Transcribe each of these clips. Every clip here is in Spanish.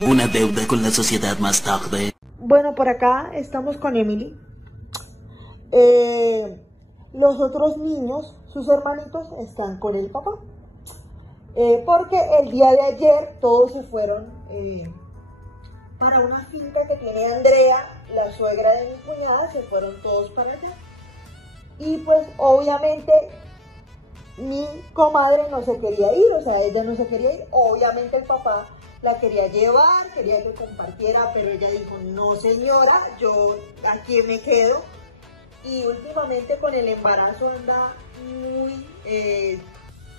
Una deuda con la sociedad más tarde. Bueno, por acá estamos con Emily. Los otros niños, sus hermanitos, están con el papá. Porque el día de ayer todos se fueron para una finca que tiene Andrea, la suegra de mi cuñada, se fueron todos para allá. Y pues obviamente mi comadre no se quería ir, o sea, ella no se quería ir. Obviamente el papá la quería llevar, quería que compartiera, pero ella dijo, no señora, yo aquí me quedo. Y últimamente con el embarazo anda muy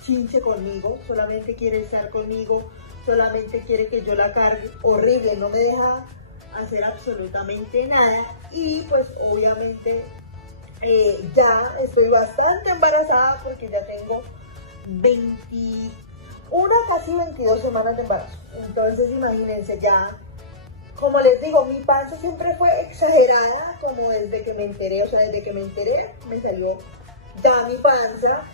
chinche conmigo, solamente quiere estar conmigo, solamente quiere que yo la cargue, horrible, no me deja hacer absolutamente nada. Y pues obviamente ya estoy bastante embarazada porque ya tengo 21, casi 22 semanas de embarazo. Entonces imagínense ya, como les digo, mi panza siempre fue exagerada, como desde que me enteré, o sea, desde que me enteré me salió ya mi panza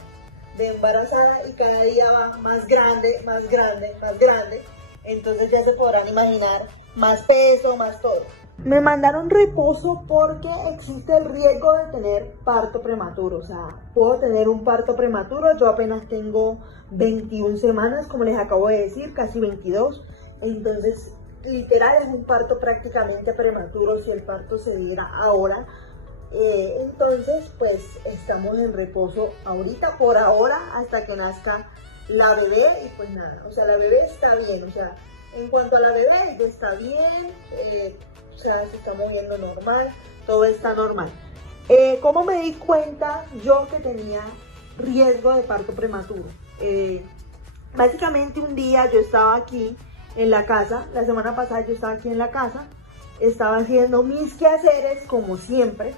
de embarazada y cada día va más grande, más grande, más grande. Entonces ya se podrán imaginar, más peso, más todo. Me mandaron reposo porque existe el riesgo de tener parto prematuro, o sea, puedo tener un parto prematuro. Yo apenas tengo 21 semanas, como les acabo de decir, casi 22, entonces literal es un parto prácticamente prematuro si el parto se diera ahora. Entonces pues estamos en reposo ahorita, por ahora, hasta que nazca la bebé. Y pues nada, o sea, la bebé está bien, o sea, en cuanto a la bebé, ella está bien, o sea, se está moviendo normal, todo está normal. ¿Cómo me di cuenta yo que tenía riesgo de parto prematuro? Básicamente un día yo estaba aquí en la casa, la semana pasada yo estaba aquí en la casa, estaba haciendo mis quehaceres como siempre,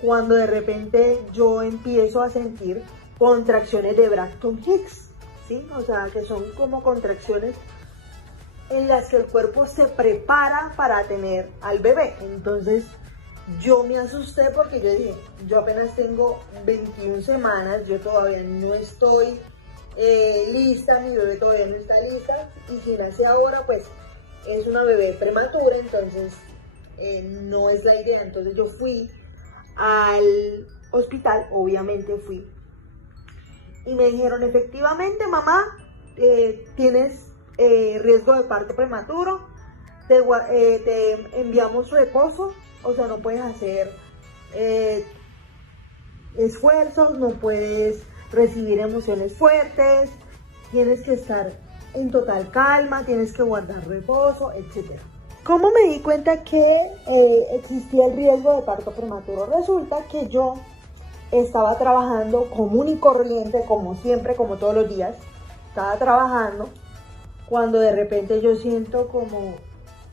cuando de repente yo empiezo a sentir contracciones de Braxton Hicks, ¿sí? O sea, que son como contracciones en las que el cuerpo se prepara para tener al bebé. Entonces yo me asusté porque yo dije, yo apenas tengo 21 semanas, yo todavía no estoy lista, mi bebé todavía no está lista, y si nace ahora pues es una bebé prematura, entonces no es la idea. Entonces yo fui al hospital, obviamente fui, y me dijeron, efectivamente mamá, tienes riesgo de parto prematuro, te enviamos reposo, o sea, no puedes hacer esfuerzos, no puedes recibir emociones fuertes, tienes que estar en total calma, tienes que guardar reposo, etc. ¿Cómo me di cuenta que existía el riesgo de parto prematuro? Resulta que yo estaba trabajando común y corriente, como siempre, como todos los días, estaba trabajando, cuando de repente yo siento como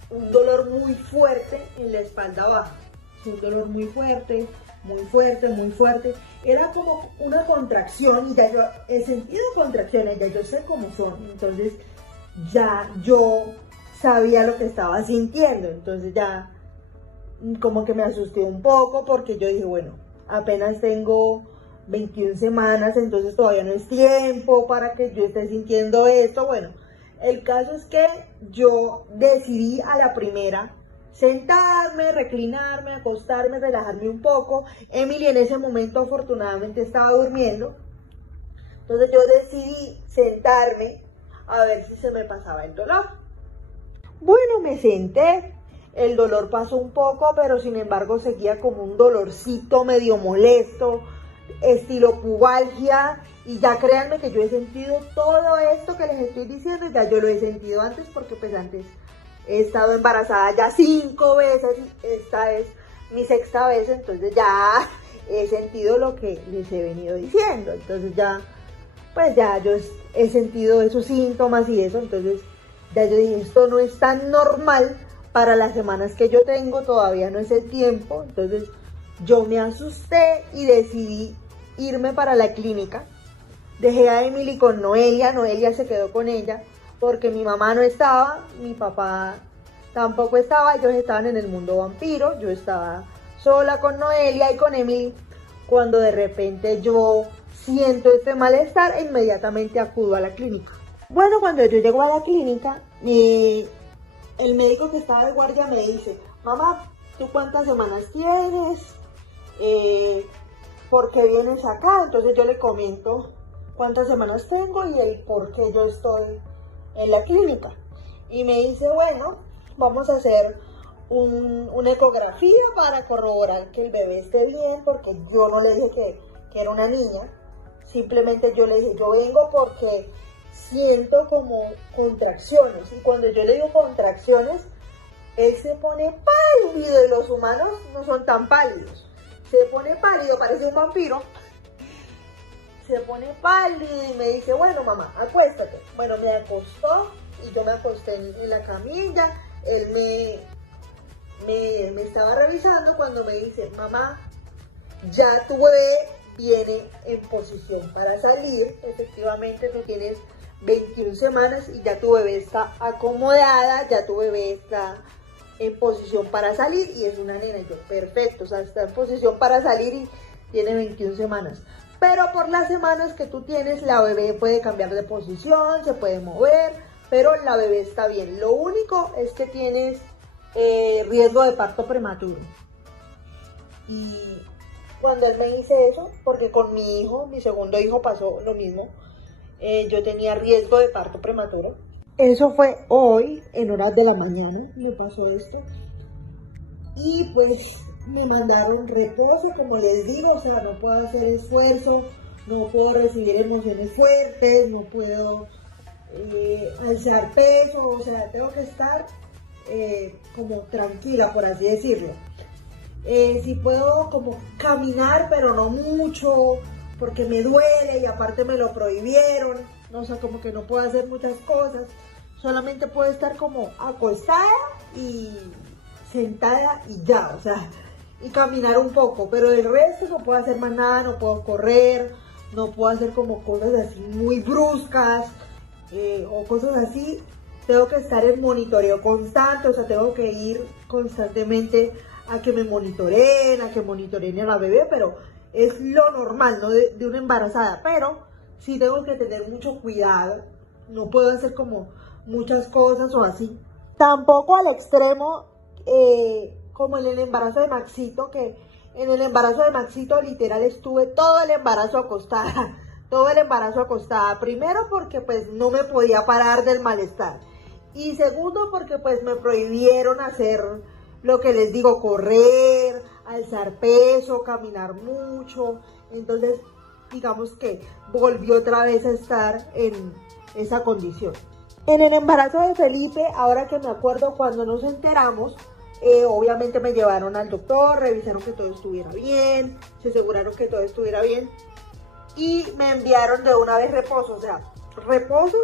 un dolor muy fuerte en la espalda baja, un dolor muy fuerte, muy fuerte, muy fuerte. Era como una contracción y ya yo he sentido contracciones, ya yo sé cómo son, entonces ya yo sabía lo que estaba sintiendo. Entonces ya como que me asusté un poco porque yo dije, bueno, apenas tengo 21 semanas, entonces todavía no es tiempo para que yo esté sintiendo esto. Bueno, el caso es que yo decidí a la primera sentarme, reclinarme, acostarme, relajarme un poco. Emily en ese momento afortunadamente estaba durmiendo. Entonces yo decidí sentarme a ver si se me pasaba el dolor. Bueno, me senté, el dolor pasó un poco, pero sin embargo seguía como un dolorcito medio molesto, estilo pubalgia. Y ya créanme que yo he sentido todo esto que les estoy diciendo, ya yo lo he sentido antes, porque pues antes he estado embarazada ya 5 veces, esta es mi 6ª vez, entonces ya he sentido lo que les he venido diciendo. Entonces ya, pues ya yo he sentido esos síntomas y eso, entonces ya yo dije, esto no es tan normal para las semanas que yo tengo, todavía no es el tiempo. Entonces yo me asusté y decidí irme para la clínica. Dejé a Emily con Noelia, Noelia se quedó con ella porque mi mamá no estaba, mi papá tampoco estaba, ellos estaban en el mundo vampiro, yo estaba sola con Noelia y con Emily. Cuando de repente yo siento este malestar, inmediatamente acudo a la clínica. Bueno, cuando yo llego a la clínica, el médico que estaba de guardia me dice, mamá, ¿tú cuántas semanas tienes? ¿Por qué vienes acá? Entonces yo le comento cuántas semanas tengo y el por qué yo estoy en la clínica. Y me dice, bueno, vamos a hacer una ecografía para corroborar que el bebé esté bien, porque yo no le dije que era una niña. Simplemente yo le dije, yo vengo porque siento como contracciones. Y cuando yo le digo contracciones, él se pone pálido y los humanos no son tan pálidos. Se pone pálido, parece un vampiro. Se pone pálido y me dice, bueno mamá, acuéstate. Bueno, me acostó y yo me acosté en la camilla. Él me estaba revisando cuando me dice, mamá, ya tu bebé viene en posición para salir. Efectivamente, tú tienes 21 semanas y ya tu bebé está acomodada, ya tu bebé está en posición para salir y es una nena. Y yo, perfecto, o sea, está en posición para salir y tiene 21 semanas. Pero por las semanas que tú tienes, la bebé puede cambiar de posición, se puede mover, pero la bebé está bien. Lo único es que tienes riesgo de parto prematuro. Y cuando él me dice eso, porque con mi hijo, mi segundo hijo, pasó lo mismo, yo tenía riesgo de parto prematuro. Eso fue hoy, en horas de la mañana, me pasó esto. Y pues me mandaron reposo, como les digo, o sea, no puedo hacer esfuerzo, no puedo recibir emociones fuertes, no puedo alzar peso, o sea, tengo que estar como tranquila, por así decirlo. Sí puedo como caminar, pero no mucho, porque me duele y aparte me lo prohibieron, o sea, como que no puedo hacer muchas cosas, solamente puedo estar como acostada y sentada y ya, o sea, y caminar un poco, pero del resto no puedo hacer más nada, no puedo correr, no puedo hacer como cosas así muy bruscas o cosas así. Tengo que estar en monitoreo constante, o sea, tengo que ir constantemente a que me monitoreen, a la bebé, pero es lo normal, ¿no? De una embarazada, pero sí tengo que tener mucho cuidado, no puedo hacer como muchas cosas o así. Tampoco al extremo como en el embarazo de Maxito, que en el embarazo de Maxito literal estuve todo el embarazo acostada, todo el embarazo acostada. Primero porque pues no me podía parar del malestar. Y segundo porque pues me prohibieron hacer lo que les digo, correr, alzar peso, caminar mucho. Entonces digamos que volvió otra vez a estar en esa condición. En el embarazo de Felipe, ahora que me acuerdo cuando nos enteramos, obviamente me llevaron al doctor, revisaron que todo estuviera bien, se aseguraron que todo estuviera bien y me enviaron de una vez reposo, o sea, reposo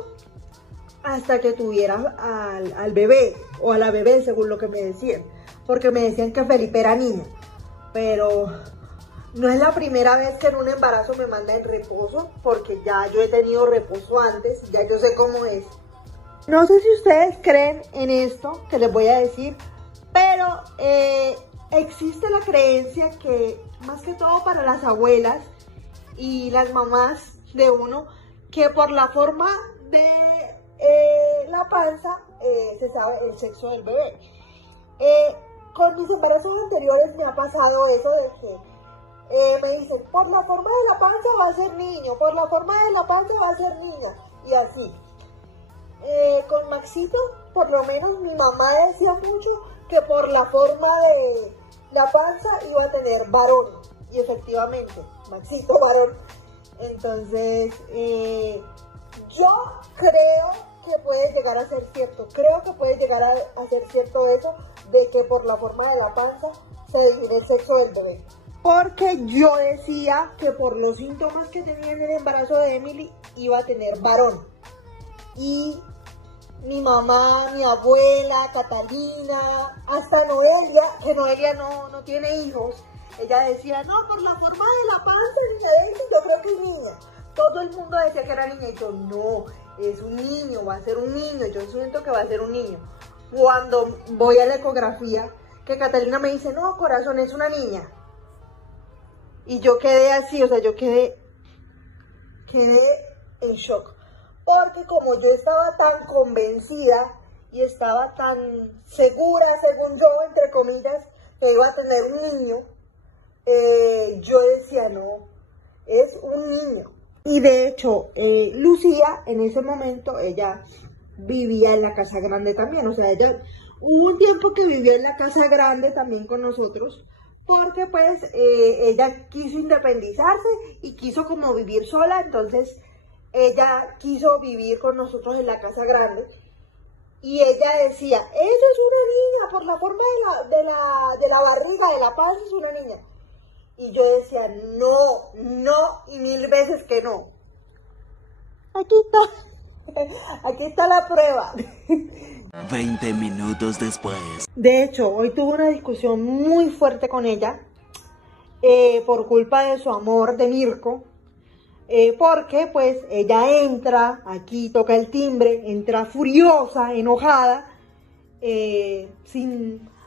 hasta que tuviera al bebé o a la bebé según lo que me decían, porque me decían que Felipe era niño, pero no es la primera vez que en un embarazo me mandan en reposo, porque ya yo he tenido reposo antes, ya yo sé cómo es. No sé si ustedes creen en esto que les voy a decir, pero existe la creencia que, más que todo para las abuelas y las mamás de uno, que por la forma de la panza se sabe el sexo del bebé. Con mis embarazos anteriores me ha pasado eso de que me dicen, por la forma de la panza va a ser niño, por la forma de la panza va a ser niña, y así. Con Maxito, por lo menos mi mamá decía mucho que por la forma de la panza iba a tener varón, y efectivamente, Maxito varón. Entonces, yo creo que puede llegar a ser cierto, eso, de que por la forma de la panza se define el sexo del bebé. Porque yo decía que por los síntomas que tenía en el embarazo de Emily, iba a tener varón. Y mi mamá, mi abuela, Catalina, hasta Noelia, que Noelia no tiene hijos, ella decía, no, por la forma de la panza, niña Daisy, yo creo que es niña. Todo el mundo decía que era niña y yo, no, es un niño, va a ser un niño, yo siento que va a ser un niño. Cuando voy a la ecografía, que Catalina me dice, no, corazón, es una niña. Y yo quedé así, o sea, yo quedé en shock. Porque como yo estaba tan convencida y estaba tan segura, según yo, entre comillas, que iba a tener un niño, yo decía, no, es un niño. Y de hecho, Lucía, en ese momento, ella vivía en la casa grande también, o sea, ella hubo un tiempo que vivió en la casa grande también con nosotros, porque pues ella quiso independizarse y quiso como vivir sola, entonces ella quiso vivir con nosotros en la casa grande. Y ella decía, eso es una niña, por la forma de la barriga, de la panza es una niña. Y yo decía, no, no, y 1000 veces que no. Aquí está la prueba. 20 minutos después. De hecho, hoy tuve una discusión muy fuerte con ella, por culpa de su amor de Mirko. Porque pues ella entra, aquí toca el timbre, entra furiosa, enojada,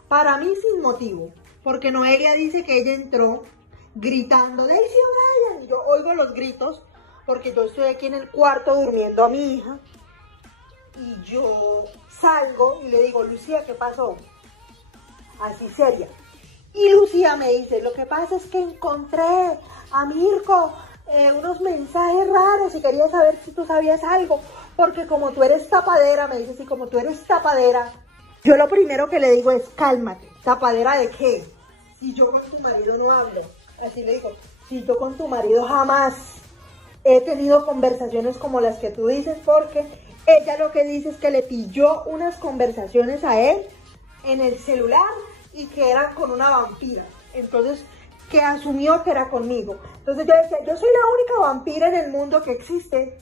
para mí sin motivo, porque Noelia dice que ella entró gritando, Daisy O'Brien, y yo oigo los gritos, porque yo estoy aquí en el cuarto durmiendo a mi hija, y yo salgo y le digo, Lucía, ¿qué pasó? Así seria. Y Lucía me dice, lo que pasa es que encontré a Mirko unos mensajes raros y quería saber si tú sabías algo, porque como tú eres tapadera, me dice, sí, como tú eres tapadera, yo lo primero que le digo es, cálmate, ¿tapadera de qué? Si yo con tu marido no hablo, así le digo, si yo con tu marido jamás he tenido conversaciones como las que tú dices, porque ella lo que dice es que le pilló unas conversaciones a él en el celular y que eran con una vampira, entonces que asumió que era conmigo. Entonces yo decía, yo soy la única vampira en el mundo que existe.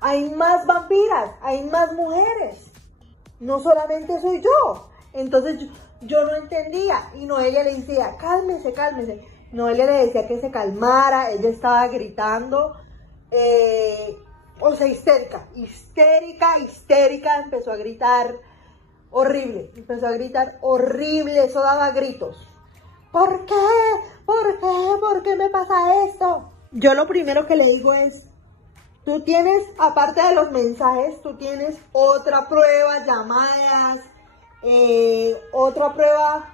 Hay más vampiras, hay más mujeres. No solamente soy yo. Entonces yo no entendía. Y Noelia le decía, cálmese, cálmese. Noelia le decía que se calmara. Ella estaba gritando. O sea, histérica. Empezó a gritar horrible. Eso daba gritos. ¿Por qué? ¿Por qué me pasa esto? Yo lo primero que le digo es, tú tienes, aparte de los mensajes, tú tienes otra prueba, llamadas, otra prueba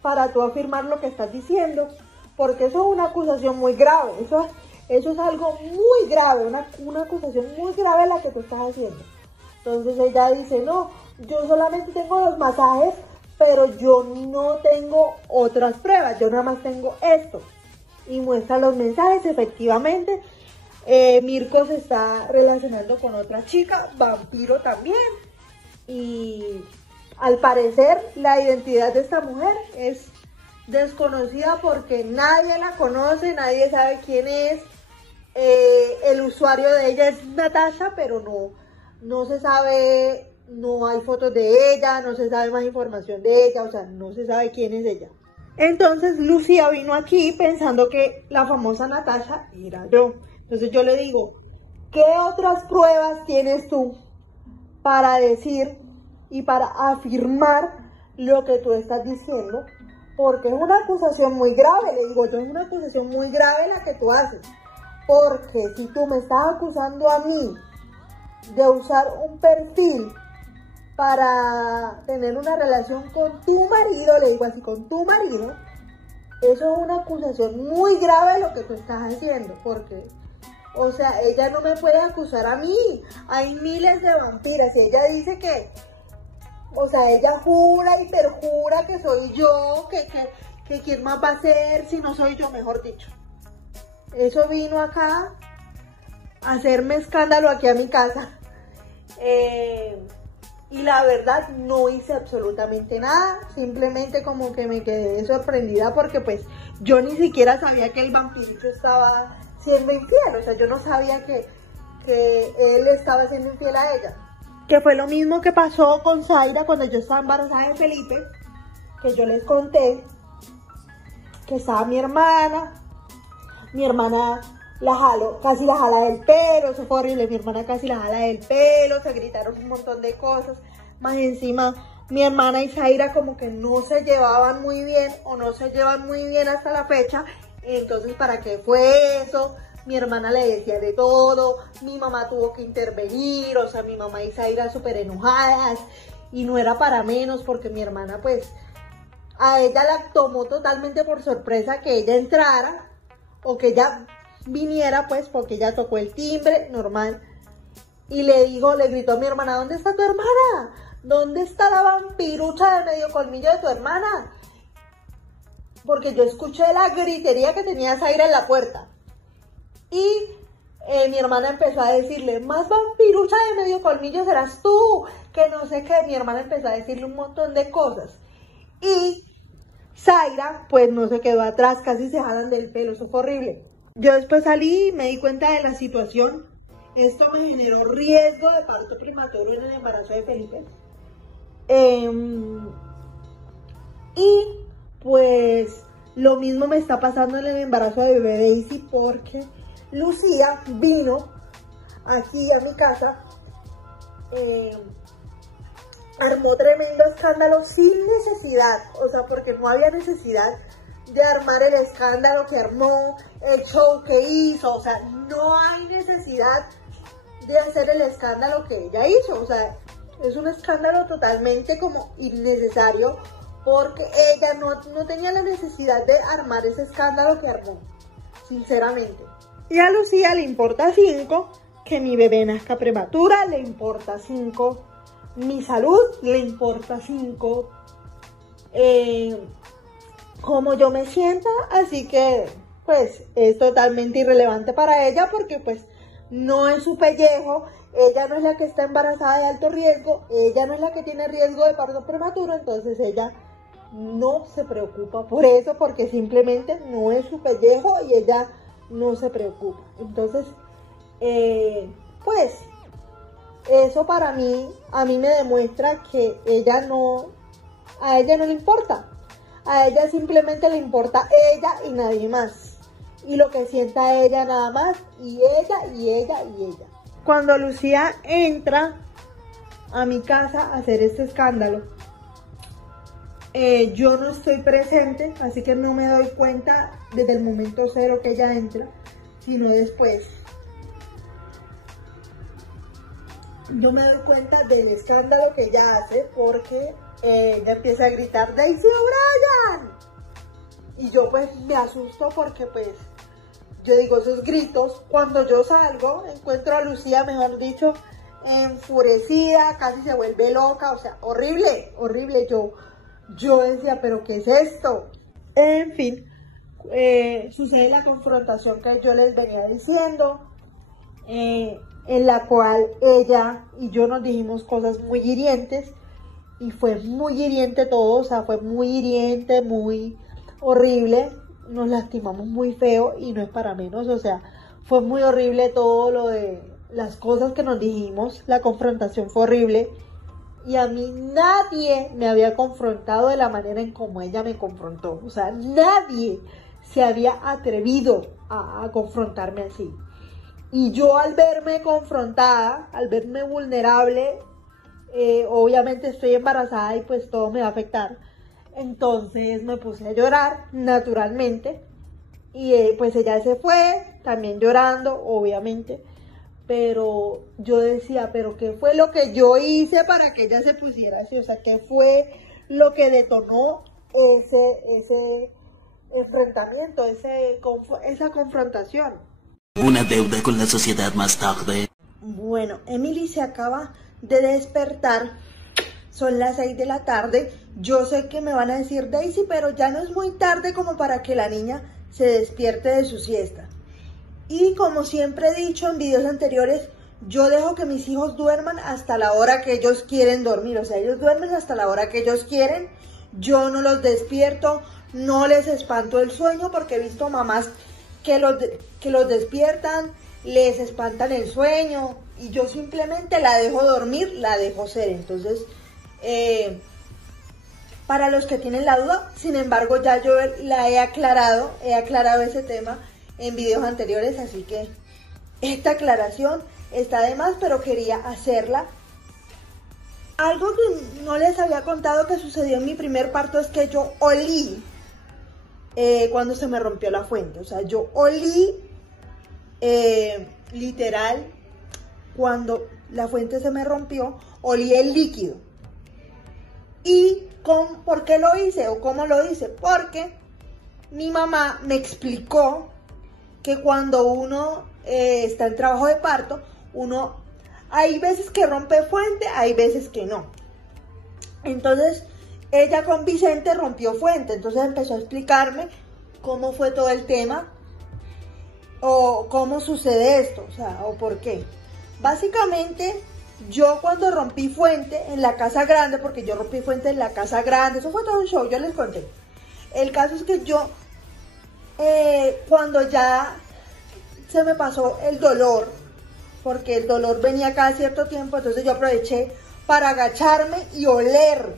para tú afirmar lo que estás diciendo, porque eso es una acusación muy grave, eso es algo muy grave, una acusación muy grave la que tú estás haciendo. Entonces ella dice, no, yo solamente tengo los masajes, pero yo no tengo otras pruebas, yo nada más tengo esto. Y muestra los mensajes, efectivamente, Mirko se está relacionando con otra chica, vampiro también. Y al parecer la identidad de esta mujer es desconocida porque nadie la conoce, nadie sabe quién es. El usuario de ella es Natasha, pero no se sabe. No hay fotos de ella, no se sabe más información de ella, o sea, no se sabe quién es ella. Entonces Lucía vino aquí pensando que la famosa Natasha era yo. Entonces yo le digo, ¿qué otras pruebas tienes tú para decir y para afirmar lo que tú estás diciendo? Porque es una acusación muy grave, le digo yo, es una acusación muy grave la que tú haces. Porque si tú me estás acusando a mí de usar un perfil para tener una relación con tu marido, le digo así, con tu marido, eso es una acusación muy grave lo que tú estás haciendo, porque, o sea, ella no me puede acusar a mí, hay miles de vampiras, y ella dice que, o sea, ella jura y perjura que soy yo, que quién más va a ser si no soy yo, mejor dicho. Eso vino acá a hacerme escándalo aquí a mi casa. Y la verdad no hice absolutamente nada, simplemente como que me quedé sorprendida porque pues yo ni siquiera sabía que el vampirito estaba siendo infiel, o sea, yo no sabía que él estaba siendo infiel a ella. Que fue lo mismo que pasó con Zaira cuando yo estaba embarazada de Felipe, que yo les conté que estaba mi hermana la jaló, casi la jala del pelo, eso fue horrible, mi hermana casi la jala del pelo, se gritaron un montón de cosas, más encima mi hermana y Zaira como que no se llevaban muy bien o no se llevan muy bien hasta la fecha, entonces ¿para qué fue eso? mi hermana le decía de todo, mi mamá tuvo que intervenir, o sea, mi mamá y Zaira súper enojadas, y no era para menos porque mi hermana pues a ella la tomó totalmente por sorpresa que ella entrara o que ella viniera, pues porque ella tocó el timbre normal y le gritó a mi hermana: ¿dónde está tu hermana? ¿Dónde está la vampirucha de medio colmillo de tu hermana? Porque yo escuché la gritería que tenía Zaira en la puerta. Y mi hermana empezó a decirle: más vampirucha de medio colmillo serás tú, que no sé qué. Mi hermana empezó a decirle un montón de cosas. Y Zaira, pues no se quedó atrás, casi se jalan del pelo, eso fue horrible. Yo después salí y me di cuenta de la situación. Esto me generó riesgo de parto prematuro en el embarazo de Felipe. Y pues lo mismo me está pasando en el embarazo de bebé Daisy, porque Lucía vino aquí a mi casa, armó tremendo escándalo sin necesidad, o sea, porque no había necesidad de armar el escándalo que armó, el show que hizo, o sea, no hay necesidad de hacer el escándalo que ella hizo, o sea, es un escándalo totalmente como innecesario, porque ella no tenía la necesidad de armar ese escándalo que armó, sinceramente. Y a Lucía le importa 5 que mi bebé nazca prematura, le importa 5 mi salud, le importa 5 cómo yo me sienta, así que pues es totalmente irrelevante para ella, porque pues no es su pellejo, ella no es la que está embarazada de alto riesgo, ella no es la que tiene riesgo de parto prematuro, entonces ella no se preocupa por eso, porque simplemente no es su pellejo y ella no se preocupa. Entonces, pues eso para mí, a mí me demuestra que a ella no le importa. A ella simplemente le importa ella y nadie más. Y lo que sienta ella nada más, y ella, y ella, y ella. Cuando Lucía entra a mi casa a hacer este escándalo, yo no estoy presente, así que no me doy cuenta desde el momento cero que ella entra, sino después. Yo me doy cuenta del escándalo que ella hace, porque ella empieza a gritar: ¡Daisy O'Brien! Y yo pues me asusto, porque pues yo digo esos gritos. Cuando yo salgo, encuentro a Lucía, mejor dicho, enfurecida, casi se vuelve loca, o sea, horrible, horrible. Yo decía: ¿pero qué es esto? En fin, sucede la confrontación que yo les venía diciendo, en la cual ella y yo nos dijimos cosas muy hirientes, y fue muy hiriente todo, o sea, fue muy hiriente, muy horrible, nos lastimamos muy feo y no es para menos, o sea, fue muy horrible todo lo de las cosas que nos dijimos, la confrontación fue horrible. Y a mí nadie me había confrontado de la manera en como ella me confrontó. O sea, nadie se había atrevido a confrontarme así. Y yo, al verme confrontada, al verme vulnerable, obviamente estoy embarazada y pues todo me va a afectar. Entonces me puse a llorar naturalmente. Y pues ella se fue, también llorando, obviamente. Pero yo decía: ¿pero qué fue lo que yo hice para que ella se pusiera así? O sea, ¿qué fue lo que detonó ese enfrentamiento, esa confrontación? Una deuda con la sociedad más tarde. Bueno, Emily se acaba de despertar. Son las 6 de la tarde. Yo sé que me van a decir: Daisy, pero ya no es muy tarde como para que la niña se despierte de su siesta. Y como siempre he dicho en videos anteriores, yo dejo que mis hijos duerman hasta la hora que ellos quieren dormir. O sea, ellos duermen hasta la hora que ellos quieren. Yo no los despierto, no les espanto el sueño, porque he visto mamás que los despiertan, les espantan el sueño. Y yo simplemente la dejo dormir, la dejo ser. Entonces, para los que tienen la duda, sin embargo, ya yo la he aclarado ese tema en videos anteriores, así que esta aclaración está de más, pero quería hacerla. Algo que no les había contado que sucedió en mi primer parto es que yo olí cuando se me rompió la fuente. O sea, yo olí literal, cuando la fuente se me rompió, olí el líquido. ¿Y por qué lo hice o cómo lo hice? Porque mi mamá me explicó que cuando uno está en trabajo de parto, hay veces que rompe fuente, hay veces que no. Entonces, ella con Vicente rompió fuente, entonces empezó a explicarme cómo fue todo el tema, o cómo sucede esto, o sea, o por qué. Básicamente, yo cuando rompí fuente en la casa grande, porque yo rompí fuente en la casa grande, eso fue todo un show, yo les conté. El caso es que yo, cuando ya se me pasó el dolor, porque el dolor venía cada cierto tiempo, entonces yo aproveché para agacharme y oler,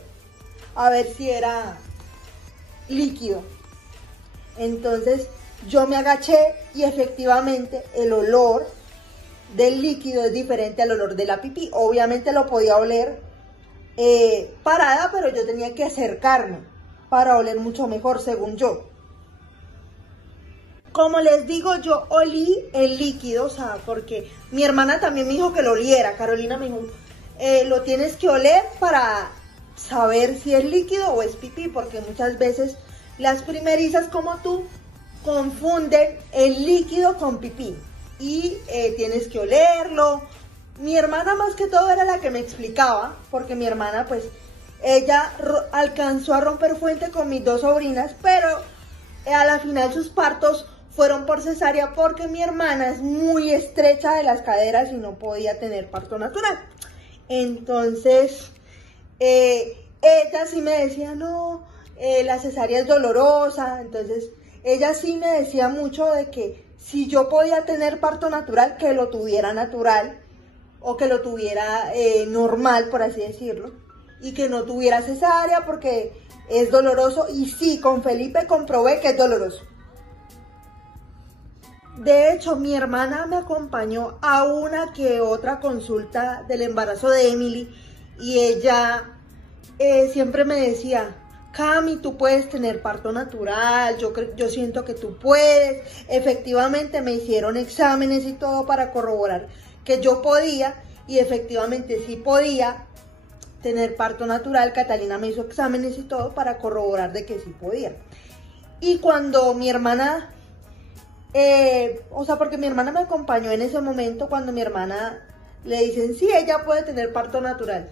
a ver si era líquido. Entonces yo me agaché y efectivamente el olor del líquido es diferente al olor de la pipí. Obviamente lo podía oler parada, pero yo tenía que acercarme para oler mucho mejor, según yo. Como les digo, yo olí el líquido, o sea, porque mi hermana también me dijo que lo oliera. Carolina me dijo, lo tienes que oler para saber si es líquido o es pipí, porque muchas veces las primerizas como tú confunden el líquido con pipí y tienes que olerlo. Mi hermana más que todo era la que me explicaba, porque mi hermana pues ella alcanzó a romper fuente con mis dos sobrinas, pero a la final sus partos fueron por cesárea porque mi hermana es muy estrecha de las caderas y no podía tener parto natural. Entonces ella sí me decía, no, la cesárea es dolorosa. Entonces ella sí me decía mucho de que si yo podía tener parto natural, que lo tuviera natural o que lo tuviera normal, por así decirlo, y que no tuviera cesárea porque es doloroso. Y sí, con Felipe comprobé que es doloroso. De hecho, mi hermana me acompañó a una que otra consulta del embarazo de Emily y ella siempre me decía, Cami, tú puedes tener parto natural, yo siento que tú puedes. Efectivamente me hicieron exámenes y todo para corroborar que yo podía, y efectivamente sí podía tener parto natural. Catalina me hizo exámenes y todo para corroborar de que sí podía. Y cuando mi hermana, porque mi hermana me acompañó en ese momento, cuando mi hermana le dicen, sí, ella puede tener parto natural,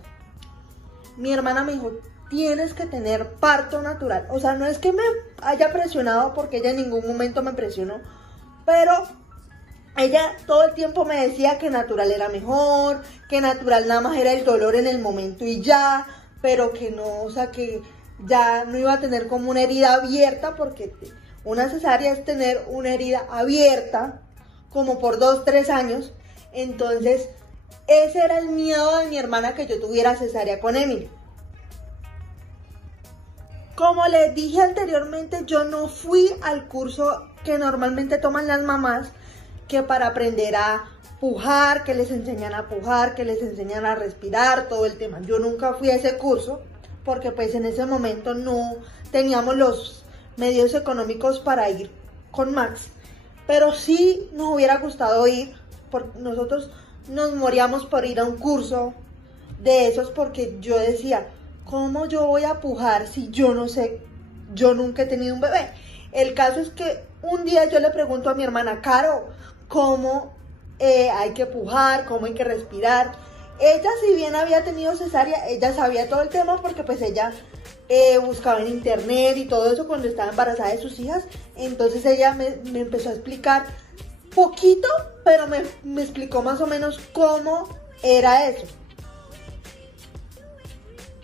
mi hermana me dijo, tienes que tener parto natural. O sea, no es que me haya presionado, porque ella en ningún momento me presionó, pero ella todo el tiempo me decía que natural era mejor, que natural nada más era el dolor en el momento y ya, pero que no, o sea, que ya no iba a tener como una herida abierta, porque una cesárea es tener una herida abierta como por 2-3 años. Entonces ese era el miedo de mi hermana, que yo tuviera cesárea con Emily. Como les dije anteriormente, yo no fui al curso que normalmente toman las mamás, que para aprender a pujar, que les enseñan a pujar, que les enseñan a respirar, todo el tema. Yo nunca fui a ese curso porque pues en ese momento no teníamos los medios económicos para ir con Max, pero sí nos hubiera gustado ir, porque nosotros nos moríamos por ir a un curso de esos, porque yo decía, ¿cómo yo voy a pujar si yo no sé? Yo nunca he tenido un bebé. El caso es que un día yo le pregunto a mi hermana, Caro, ¿cómo hay que pujar? ¿Cómo hay que respirar? Ella, si bien había tenido cesárea, ella sabía todo el tema, porque pues ella buscaba en internet y todo eso cuando estaba embarazada de sus hijas. Entonces ella me empezó a explicar poquito, pero me explicó más o menos cómo era eso.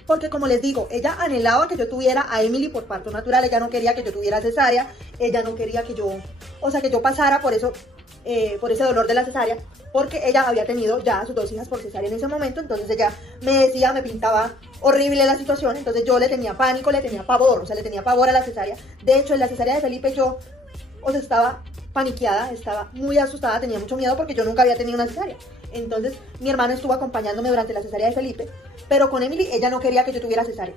Porque como les digo, ella anhelaba que yo tuviera a Emily por parto natural. Ella no quería que yo tuviera cesárea. Ella no quería que yo pasara por eso, por ese dolor de la cesárea, porque ella había tenido ya a sus 2 hijas por cesárea en ese momento. Entonces ella me decía, me pintaba horrible la situación. Entonces yo le tenía pánico, le tenía pavor, le tenía pavor a la cesárea. De hecho, en la cesárea de Felipe yo, estaba paniqueada, estaba muy asustada, tenía mucho miedo porque yo nunca había tenido una cesárea. Entonces mi hermana estuvo acompañándome durante la cesárea de Felipe, pero con Emily ella no quería que yo tuviera cesárea.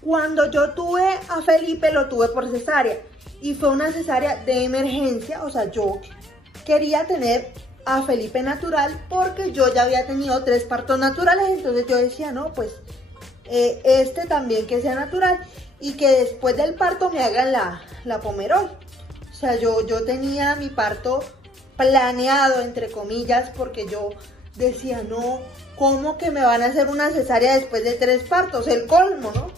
Cuando yo tuve a Felipe, lo tuve por cesárea, y fue una cesárea de emergencia. O sea, yo quería tener a Felipe natural porque yo ya había tenido 3 partos naturales, entonces yo decía, no, pues este también que sea natural y que después del parto me hagan la Pomerol. O sea, yo tenía mi parto planeado, entre comillas, porque yo decía, no, ¿cómo que me van a hacer una cesárea después de 3 partos? El colmo, ¿no?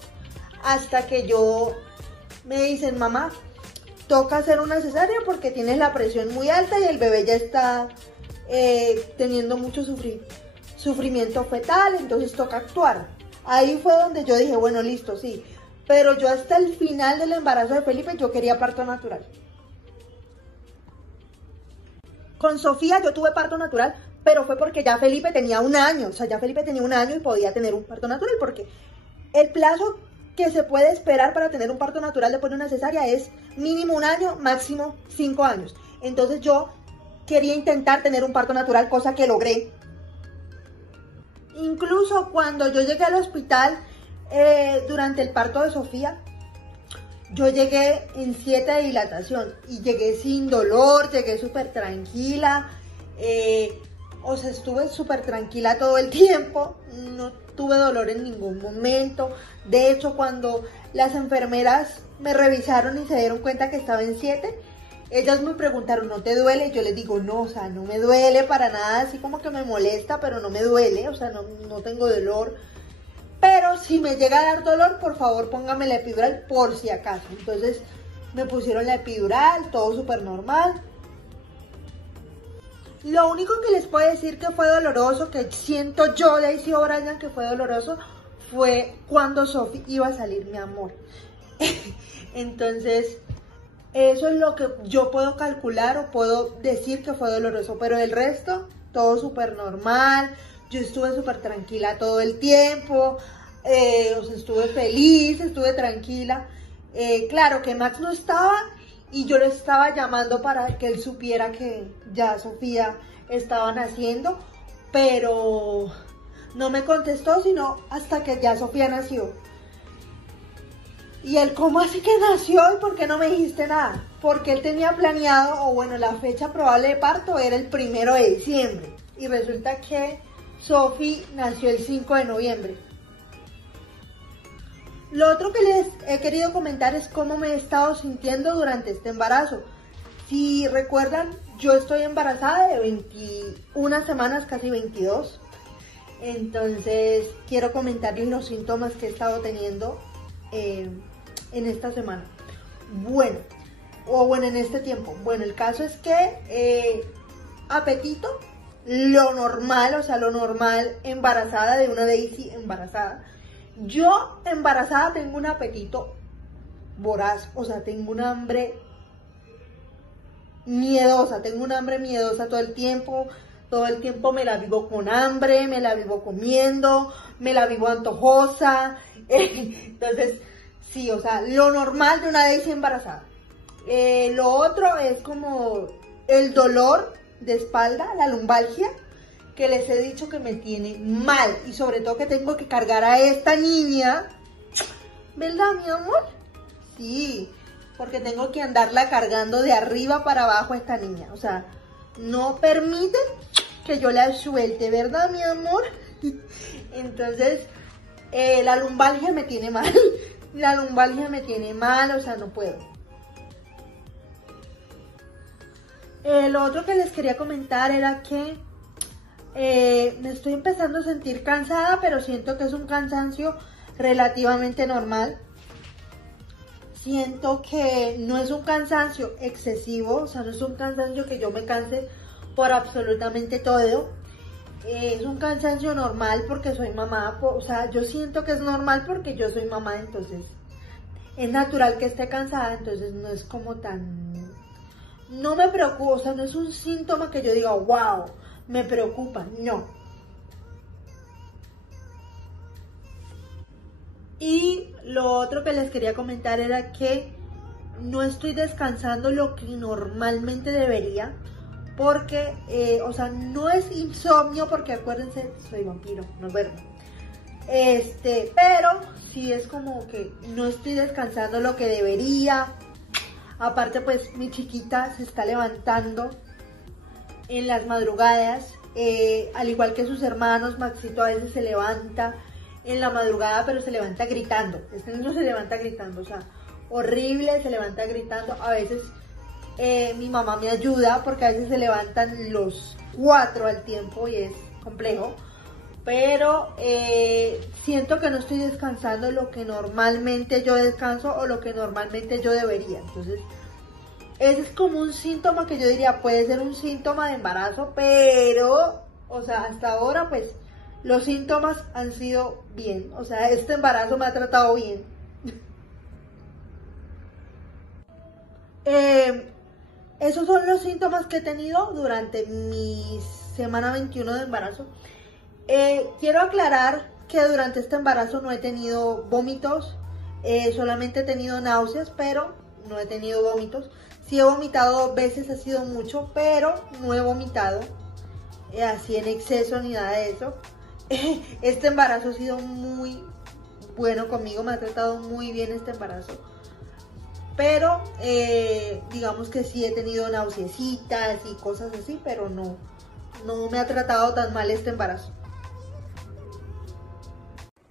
Hasta que me dicen, mamá, toca hacer una cesárea porque tienes la presión muy alta y el bebé ya está teniendo mucho sufrimiento fetal, entonces toca actuar. Ahí fue donde yo dije, bueno, listo, sí. Pero yo hasta el final del embarazo de Felipe yo quería parto natural. Con Sofía yo tuve parto natural, pero fue porque ya Felipe tenía 1 año. O sea, ya Felipe tenía 1 año y podía tener un parto natural, porque el plazo que se puede esperar para tener un parto natural después de una cesárea es mínimo 1 año, máximo 5 años. Entonces yo quería intentar tener un parto natural, cosa que logré. Incluso cuando yo llegué al hospital durante el parto de Sofía, yo llegué en 7 de dilatación y llegué sin dolor, llegué súper tranquila. O sea, estuve súper tranquila todo el tiempo, no tuve dolor en ningún momento. De hecho, cuando las enfermeras me revisaron y se dieron cuenta que estaba en 7, ellas me preguntaron, ¿no te duele? Y yo les digo, no, o sea, no me duele para nada, así como que me molesta, pero no me duele, o sea, no tengo dolor. Pero si me llega a dar dolor, por favor, póngame la epidural por si acaso. Entonces, me pusieron la epidural, todo súper normal. Lo único que les puedo decir que fue doloroso, que siento yo, Daisy O'Brien, que fue doloroso, fue cuando Sophie iba a salir, mi amor. Entonces, eso es lo que yo puedo calcular o puedo decir que fue doloroso. Pero el resto, todo súper normal. Yo estuve súper tranquila todo el tiempo. O sea, estuve feliz, estuve tranquila. Claro que Max no estaba y yo le estaba llamando para que él supiera que ya Sofía estaba naciendo, pero no me contestó sino hasta que ya Sofía nació. Y él, ¿cómo así que nació y por qué no me dijiste nada? Porque él tenía planeado, o bueno, la fecha probable de parto era el 1 de diciembre y resulta que Sofía nació el 5 de noviembre. Lo otro que les he querido comentar es cómo me he estado sintiendo durante este embarazo. Si recuerdan, yo estoy embarazada de 21 semanas, casi 22. Entonces, quiero comentarles los síntomas que he estado teniendo en esta semana. Bueno, en este tiempo. Bueno, el caso es que apetito, lo normal, o sea, lo normal embarazada de una Daisy embarazada. Yo embarazada tengo un apetito voraz, o sea, tengo un hambre miedosa, todo el tiempo me la vivo con hambre, me la vivo comiendo, me la vivo antojosa. Entonces, sí, o sea, lo normal de una Daisy embarazada. Lo otro es como el dolor de espalda, la lumbalgia, que les he dicho que me tiene mal, y sobre todo que tengo que cargar a esta niña, ¿verdad, mi amor? Sí, porque tengo que andarla cargando de arriba para abajo a esta niña, o sea, no permiten que yo la suelte, ¿verdad, mi amor? Entonces, la lumbalgia me tiene mal, o sea, no puedo. Lo otro que les quería comentar era que me estoy empezando a sentir cansada, pero siento que es un cansancio relativamente normal. Siento que no es un cansancio excesivo, o sea, no es un cansancio que yo me canse por absolutamente todo. Es un cansancio normal porque soy mamá, o sea, yo siento que es normal porque yo soy mamá, entonces es natural que esté cansada, entonces no es como tan... No me preocupa, o sea, no es un síntoma que yo diga, wow, me preocupa, no. Y lo otro que les quería comentar era que no estoy descansando lo que normalmente debería, porque, o sea, no es insomnio, porque acuérdense, soy vampiro, no duermo. Pero sí es como que no estoy descansando lo que debería. Aparte pues mi chiquita se está levantando en las madrugadas, al igual que sus hermanos. Maxito a veces se levanta en la madrugada, pero se levanta gritando. Este niño se levanta gritando, o sea, horrible, se levanta gritando. A veces mi mamá me ayuda porque a veces se levantan los 4 al tiempo y es complejo. Pero siento que no estoy descansando lo que normalmente yo descanso o lo que normalmente yo debería. Entonces, ese es como un síntoma que yo diría puede ser un síntoma de embarazo, pero, o sea, hasta ahora pues los síntomas han sido bien. O sea, este embarazo me ha tratado bien. Esos son los síntomas que he tenido durante mi semana 21 de embarazo. Quiero aclarar que durante este embarazo no he tenido vómitos, solamente he tenido náuseas, pero no he tenido vómitos. Sí he vomitado 2 veces, ha sido mucho, pero no he vomitado así en exceso ni nada de eso. Este embarazo ha sido muy bueno conmigo, me ha tratado muy bien este embarazo. Pero digamos que sí he tenido náuseas y cosas así, pero no me ha tratado tan mal este embarazo.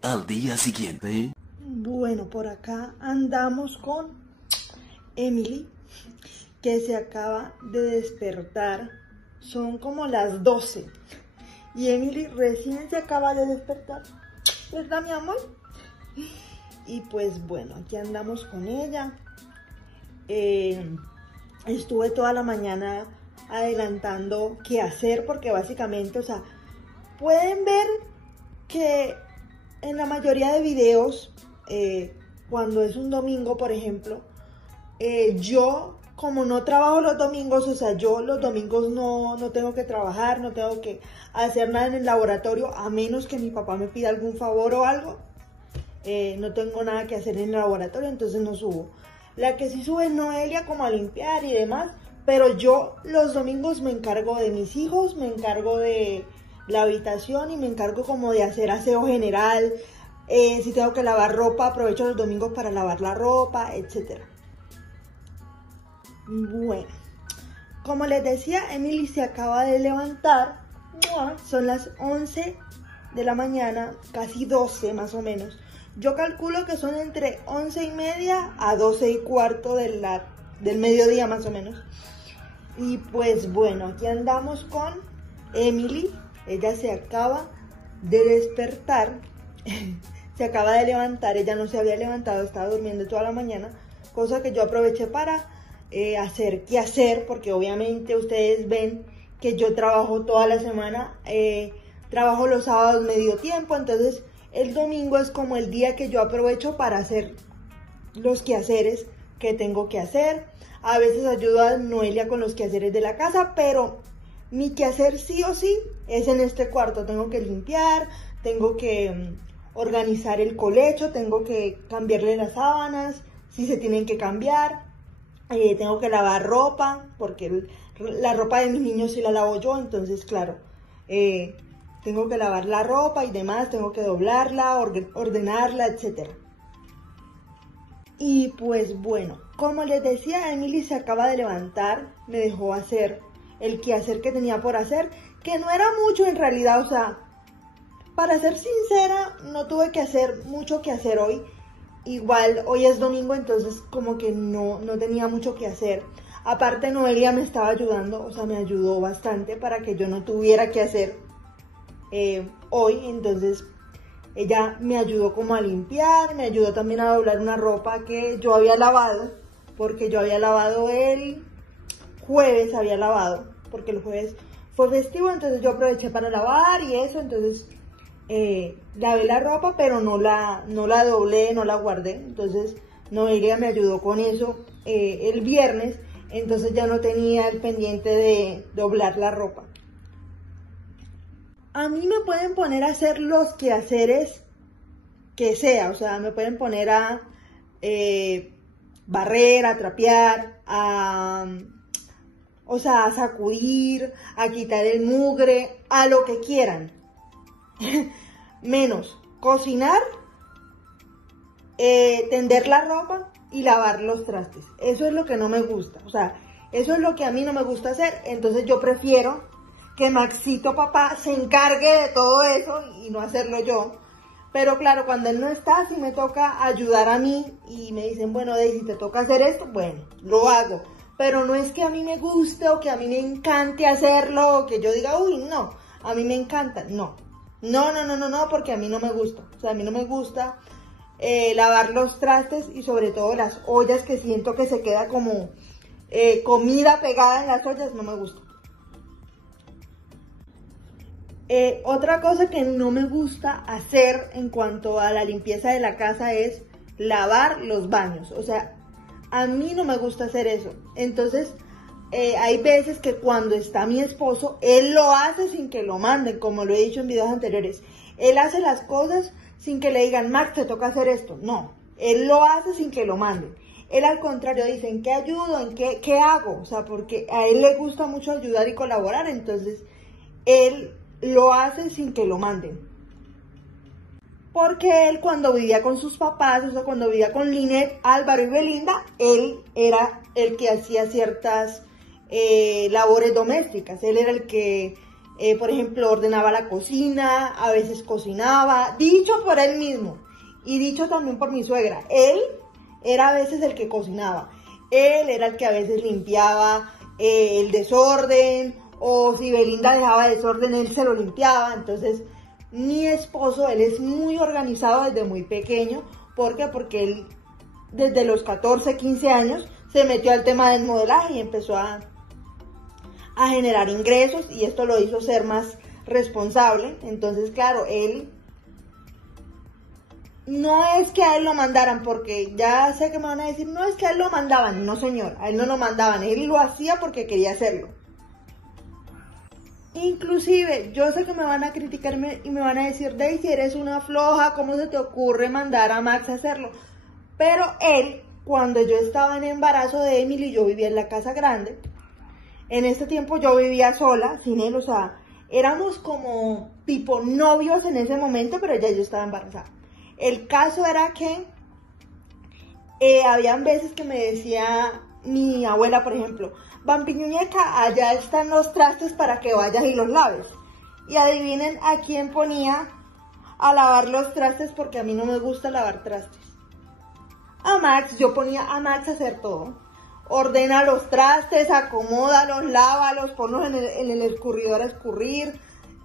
Al día siguiente. Bueno, por acá andamos con Emily, que se acaba de despertar. Son como las 12 y Emily recién se acaba de despertar, ¿verdad, mi amor? Y pues bueno, aquí andamos con ella. Estuve toda la mañana adelantando qué hacer, porque básicamente, o sea, pueden ver que en la mayoría de videos, cuando es un domingo, por ejemplo, yo como no trabajo los domingos, o sea, yo los domingos no tengo que trabajar, no tengo que hacer nada en el laboratorio, a menos que mi papá me pida algún favor o algo. No tengo nada que hacer en el laboratorio, entonces no subo. La que sí sube es Noelia, como a limpiar y demás, pero yo los domingos me encargo de mis hijos, me encargo de la habitación y me encargo como de hacer aseo general. Si tengo que lavar ropa, aprovecho los domingos para lavar la ropa, etc. Bueno, como les decía, Emily se acaba de levantar. Son las 11 de la mañana, casi 12 más o menos. Yo calculo que son entre 11:30 a 12:15 del mediodía más o menos. Y pues bueno, aquí andamos con Emily. Ella se acaba de despertar, se acaba de levantar. Ella no se había levantado, estaba durmiendo toda la mañana, cosa que yo aproveché para hacer qué hacer, porque obviamente ustedes ven que yo trabajo toda la semana, trabajo los sábados medio tiempo, entonces el domingo es como el día que yo aprovecho para hacer los quehaceres que tengo que hacer. A veces ayudo a Noelia con los quehaceres de la casa, pero mi quehacer sí o sí es en este cuarto. Tengo que limpiar, tengo que organizar el colecho, tengo que cambiarle las sábanas, si se tienen que cambiar. Tengo que lavar ropa, porque la ropa de mis niños sí la lavo yo, entonces claro, tengo que lavar la ropa y demás, tengo que doblarla, ordenarla, etc. Y pues bueno, como les decía, Emily se acaba de levantar, me dejó hacer el quehacer que tenía por hacer, que no era mucho en realidad, o sea, para ser sincera, no tuve que hacer mucho que hacer hoy. Igual hoy es domingo, entonces como que no tenía mucho que hacer. Aparte Noelia me estaba ayudando, o sea, me ayudó bastante para que yo no tuviera que hacer hoy. Entonces ella me ayudó como a limpiar, me ayudó también a doblar una ropa que yo había lavado, porque yo había lavado el jueves, porque el jueves fue festivo, entonces yo aproveché para lavar y eso, entonces lavé la ropa, pero no la doblé, no la guardé. Entonces Noelia me ayudó con eso el viernes, entonces ya no tenía el pendiente de doblar la ropa. A mí me pueden poner a hacer los quehaceres que sea, o sea, me pueden poner a barrer, a trapear, o sea, a sacudir, a quitar el mugre, a lo que quieran. Menos cocinar, tender la ropa y lavar los trastes. Eso es lo que no me gusta, o sea, eso es lo que a mí no me gusta hacer. Entonces yo prefiero que Maxito papá se encargue de todo eso y no hacerlo yo. Pero claro, cuando él no está, sí me toca ayudar a mí y me dicen, bueno, Daisy, te toca hacer esto, bueno, lo hago. Pero no es que a mí me guste o que a mí me encante hacerlo o que yo diga, uy, no, a mí me encanta, no. No, porque a mí no me gusta. O sea, a mí no me gusta lavar los trastes y sobre todo las ollas, que siento que se queda como comida pegada en las ollas, no me gusta. Otra cosa que no me gusta hacer en cuanto a la limpieza de la casa es lavar los baños. O sea, a mí no me gusta hacer eso. Entonces, hay veces que cuando está mi esposo, él lo hace sin que lo manden, como lo he dicho en videos anteriores. Él hace las cosas sin que le digan, Max, te toca hacer esto. No, él lo hace sin que lo manden. Él al contrario dice, ¿en qué ayudo? ¿En qué hago? O sea, porque a él le gusta mucho ayudar y colaborar. Entonces, él lo hace sin que lo manden. Porque él cuando vivía con sus papás, o sea, cuando vivía con Linet, Álvaro y Belinda, él era el que hacía ciertas labores domésticas. Él era el que, por ejemplo, ordenaba la cocina, a veces cocinaba, dicho por él mismo y dicho también por mi suegra. Él era a veces el que cocinaba, él era el que a veces limpiaba el desorden, o si Belinda dejaba desorden, él se lo limpiaba. Entonces, mi esposo, él es muy organizado desde muy pequeño. ¿Por qué? Porque él, desde los 14, 15 años, se metió al tema del modelaje y empezó a generar ingresos, y esto lo hizo ser más responsable. Entonces, claro, él, no es que a él lo mandaran, porque ya sé que me van a decir, no es que a él lo mandaban. No, señor, a él no lo mandaban, él lo hacía porque quería hacerlo. Inclusive, yo sé que me van a criticar y me van a decir, Daisy, eres una floja, ¿cómo se te ocurre mandar a Max a hacerlo? Pero él, cuando yo estaba en embarazo de Emily, yo vivía en la casa grande. En este tiempo yo vivía sola, sin él, o sea, éramos como tipo novios en ese momento, pero ya yo estaba embarazada. El caso era que habían veces que me decía mi abuela, por ejemplo, Bambi Ñuñeca, allá están los trastes para que vayas y los laves. Y adivinen a quién ponía a lavar los trastes, porque a mí no me gusta lavar trastes. A Max. Yo ponía a Max a hacer todo. Ordena los trastes, acomódalos, lávalos, ponlos en el escurridor a escurrir.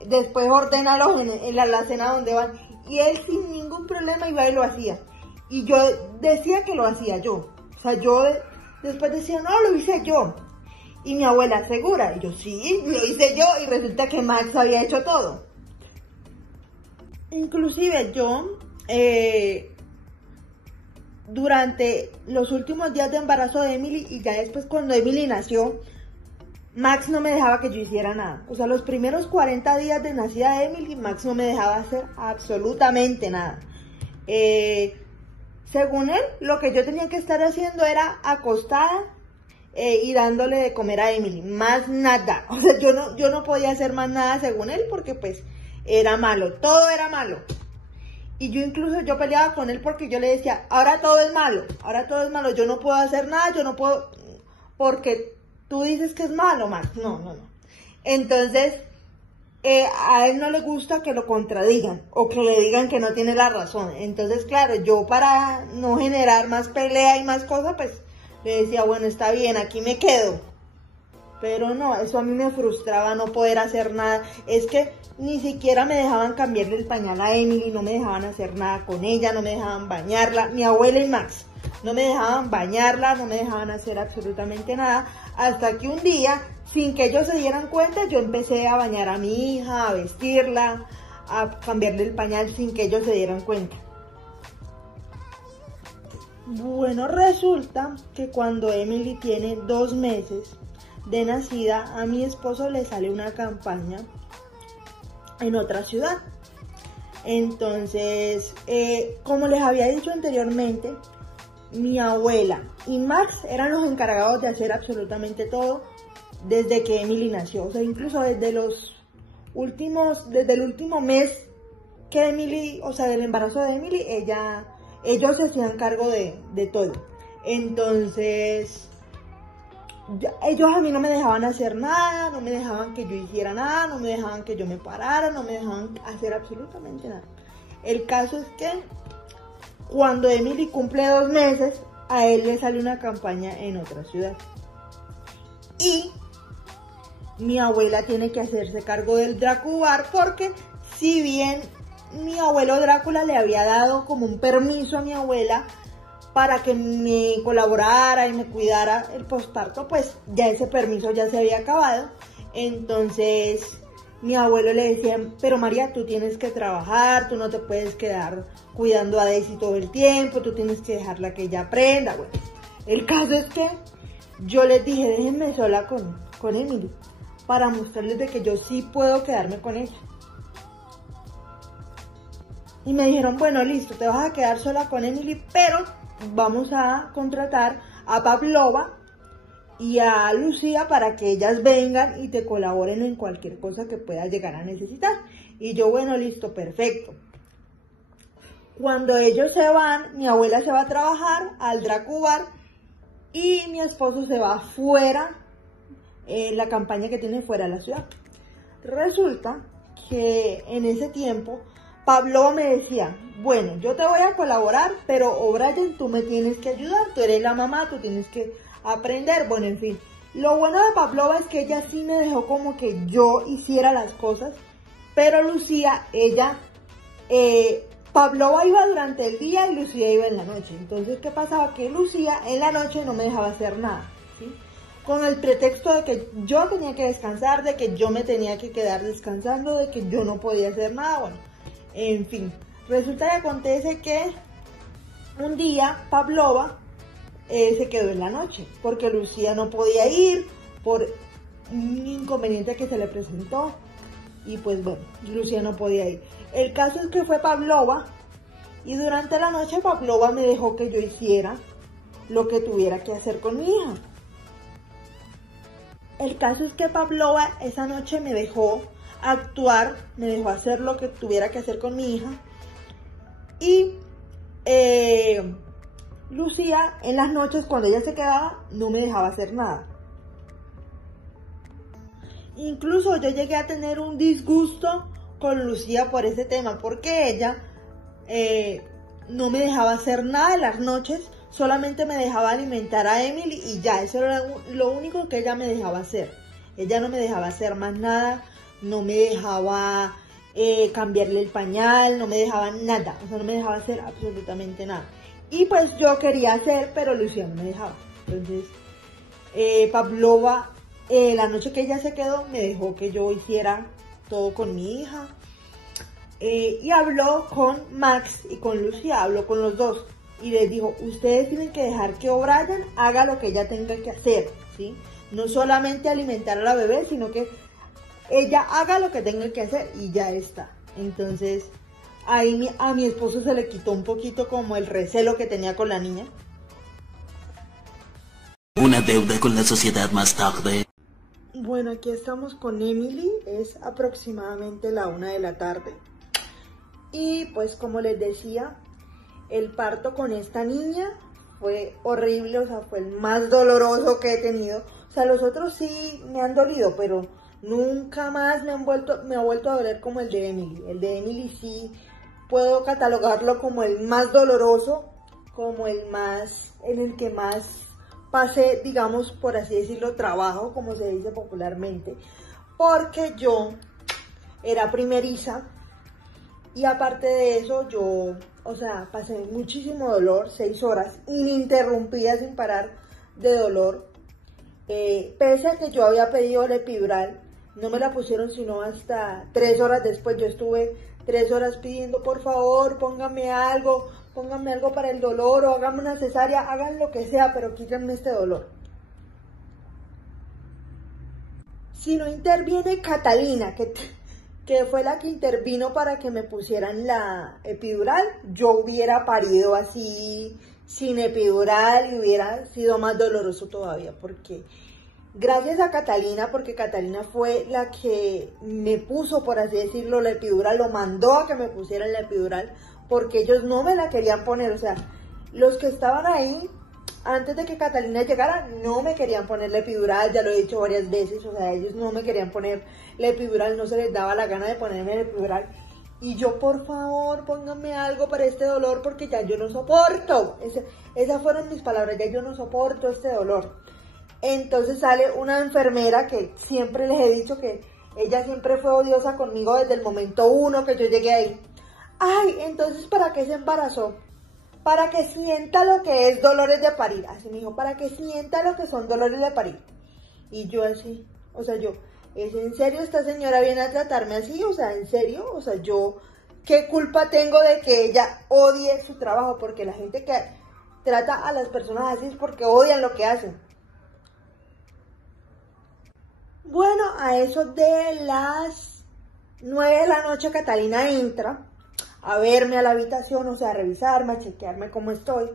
Después ordénalos en la alacena donde van. Y él sin ningún problema iba y lo hacía. Y yo decía que lo hacía yo. O sea, yo después decía, no, lo hice yo. Y mi abuela, ¿segura? Y yo, sí, lo hice yo, y resulta que Max había hecho todo. Inclusive yo, durante los últimos días de embarazo de Emily, y ya después cuando Emily nació, Max no me dejaba que yo hiciera nada. O sea, los primeros 40 días de nacida de Emily, Max no me dejaba hacer absolutamente nada. Según él, lo que yo tenía que estar haciendo era acostada, y dándole de comer a Emily, más nada. O sea, yo no podía hacer más nada según él, porque pues era malo, todo era malo. Y yo incluso yo peleaba con él porque yo le decía, ahora todo es malo, yo no puedo hacer nada, yo no puedo, porque tú dices que es malo, Max. No. Entonces, a él no le gusta que lo contradigan o que le digan que no tiene la razón. Entonces, claro, yo para no generar más pelea y más cosas, pues le decía, bueno, está bien, aquí me quedo. Pero no, eso a mí me frustraba, no poder hacer nada. Es que ni siquiera me dejaban cambiarle el pañal a Emily, no me dejaban hacer nada con ella, no me dejaban bañarla. Mi abuela y Max no me dejaban bañarla, no me dejaban hacer absolutamente nada. Hasta que un día, sin que ellos se dieran cuenta, yo empecé a bañar a mi hija, a vestirla, a cambiarle el pañal sin que ellos se dieran cuenta. Bueno, resulta que cuando Emily tiene 2 meses de nacida, a mi esposo le sale una campaña en otra ciudad. Entonces, como les había dicho anteriormente, mi abuela y Max eran los encargados de hacer absolutamente todo desde que Emily nació. O sea, incluso desde el último mes que Emily, o sea, del embarazo de Emily, ellos se hacían cargo de todo. Entonces, ellos a mí no me dejaban hacer nada, no me dejaban que yo hiciera nada, no me dejaban que yo me parara, no me dejaban hacer absolutamente nada. El caso es que cuando Emily cumple 2 meses, a él le sale una campaña en otra ciudad. Y mi abuela tiene que hacerse cargo del Dracubar, porque si bien mi abuelo Drácula le había dado como un permiso a mi abuela para que me colaborara y me cuidara el posparto, pues ya ese permiso ya se había acabado. Entonces mi abuelo le decía, pero María, tú tienes que trabajar, tú no te puedes quedar cuidando a Daisy todo el tiempo, tú tienes que dejarla que ella aprenda. Bueno, el caso es que yo les dije, déjenme sola con Emily, para mostrarles de que yo sí puedo quedarme con ella. Y me dijeron, bueno, listo, te vas a quedar sola con Emily, pero vamos a contratar a Pavlova y a Lucía para que ellas vengan y te colaboren en cualquier cosa que puedas llegar a necesitar. Y yo, bueno, listo, perfecto. Cuando ellos se van, mi abuela se va a trabajar al Dracubar y mi esposo se va afuera, la campaña que tiene fuera de la ciudad. Resulta que en ese tiempo Pavlova me decía, bueno, yo te voy a colaborar, pero O'Brien, tú me tienes que ayudar, tú eres la mamá, tú tienes que aprender. Bueno, en fin, lo bueno de Pavlova es que ella sí me dejó como que yo hiciera las cosas, pero Lucía, ella, Pavlova iba durante el día y Lucía iba en la noche. Entonces, ¿qué pasaba? Que Lucía en la noche no me dejaba hacer nada, ¿sí? Con el pretexto de que yo tenía que descansar, de que yo me tenía que quedar descansando, de que yo no podía hacer nada. Bueno, en fin, resulta que acontece que un día Pavlova se quedó en la noche porque Lucía no podía ir por un inconveniente que se le presentó y pues bueno, Lucía no podía ir. El caso es que fue Pavlova y durante la noche Pavlova me dejó que yo hiciera lo que tuviera que hacer con mi hija. El caso es que Pavlova esa noche me dejó actuar, me dejó hacer lo que tuviera que hacer con mi hija y Lucía en las noches cuando ella se quedaba no me dejaba hacer nada. Incluso yo llegué a tener un disgusto con Lucía por ese tema, porque ella no me dejaba hacer nada en las noches, solamente me dejaba alimentar a Emily y ya, eso era lo único que ella me dejaba hacer. Ella no me dejaba hacer más nada, no me dejaba cambiarle el pañal, no me dejaba nada, o sea, no me dejaba hacer absolutamente nada. Y pues yo quería hacer, pero Lucía no me dejaba. Entonces, Pavlova, la noche que ella se quedó, me dejó que yo hiciera todo con mi hija. Y habló con Max y con Lucía, habló con los dos. Y les dijo, ustedes tienen que dejar que O'Brien haga lo que ella tenga que hacer, ¿sí? No solamente alimentar a la bebé, sino que ella haga lo que tenga que hacer y ya está. Entonces, ahí a mi esposo se le quitó un poquito como el recelo que tenía con la niña. Una deuda con la sociedad más tarde. Bueno, aquí estamos con Emily, es aproximadamente la 1 de la tarde. Y pues como les decía, el parto con esta niña fue horrible, o sea, fue el más doloroso que he tenido. O sea, los otros sí me han dolido, pero nunca más me ha vuelto a doler como el de Emily. El de Emily sí puedo catalogarlo como el más doloroso, como el más, en el que más pasé, digamos, por así decirlo, trabajo, como se dice popularmente, porque yo era primeriza y aparte de eso yo, o sea, pasé muchísimo dolor, 6 horas ininterrumpidas sin parar de dolor. Pese a que yo había pedido la epidural, no me la pusieron sino hasta 3 horas después. Yo estuve 3 horas pidiendo, por favor, pónganme algo para el dolor, o háganme una cesárea, hagan lo que sea, pero quítenme este dolor. Si no interviene Catalina, que fue la que intervino para que me pusieran la epidural, yo hubiera parido así, sin epidural, y hubiera sido más doloroso todavía, porque gracias a Catalina, porque Catalina fue la que me puso, por así decirlo, la epidural, lo mandó a que me pusieran la epidural, porque ellos no me la querían poner. O sea, los que estaban ahí antes de que Catalina llegara, no me querían poner la epidural, ya lo he dicho varias veces, o sea, ellos no me querían poner la epidural, no se les daba la gana de ponerme la epidural. Y yo, por favor, pónganme algo para este dolor porque ya yo no soporto. Esas fueron mis palabras, ya yo no soporto este dolor. Entonces sale una enfermera que siempre les he dicho que ella siempre fue odiosa conmigo desde el momento 1 que yo llegué ahí. Ay, entonces, ¿para qué se embarazó? Para que sienta lo que es dolores de parir. Así me dijo, para que sienta lo que son dolores de parir. Y yo así, o sea, yo, ¿es en serio esta señora viene a tratarme así? O sea, ¿en serio? O sea, yo, ¿qué culpa tengo de que ella odie su trabajo? Porque la gente que trata a las personas así es porque odian lo que hacen. Bueno, a eso de las 9 de la noche Catalina entra a verme a la habitación, o sea, a revisarme, a chequearme cómo estoy.